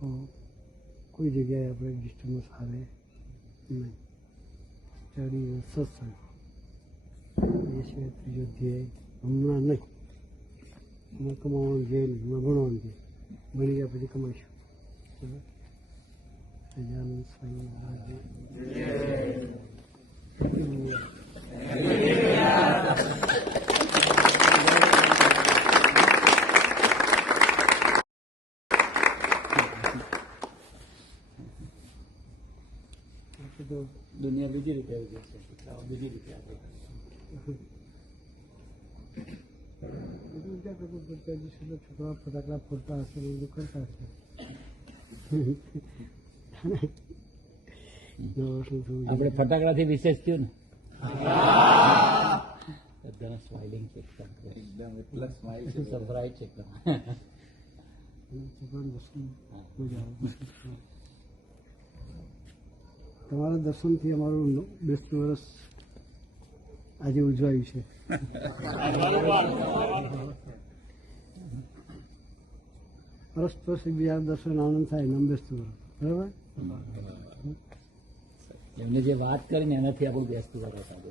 તો કોઈ જગ્યાએ આપણે ડિસ્ટર્બન્સ આવે નહીં સ્ટડી સત્સંગ. એ સિવાય ત્રીજો ધ્યેય હમણાં નહીં. હમણાં કમાવાનું ધ્યેય નહીં, હમણાં ભણવાનું ધ્યેય ભણી ગયા પછી કમાઈશું. બરાબર? સજાનંદ સ્વામી મહારાજ. તો દુનિયા બીજી રીતે આવી જશે. શિક્ષાઓ બીજી રીતે બધું વિચાર હજી સુધી છોકરા ફટાકડા ફોડતા હશે બધું કરતા હશે. આપણે ફટાકડાથી વિશેષ થયું ને? બધાના સ્માઇલિંગ છે એકદમ. એટલા સ્માઇલ છે. સરપ્રાઈઝ છે એકદમ. અને છોકરાનું દર્શન મજા આવે તમારા દર્શનથી અમારું બેસતું વર્ષ આજે ઉજવાયું છે. વર્ષ વર્ષ એકબીજાના દર્શન આનંદ થાય ને બેસતું વર્ષ બરાબર? એમને જે વાત કરીને એનાથી આપણું બેસતું વરસ આજે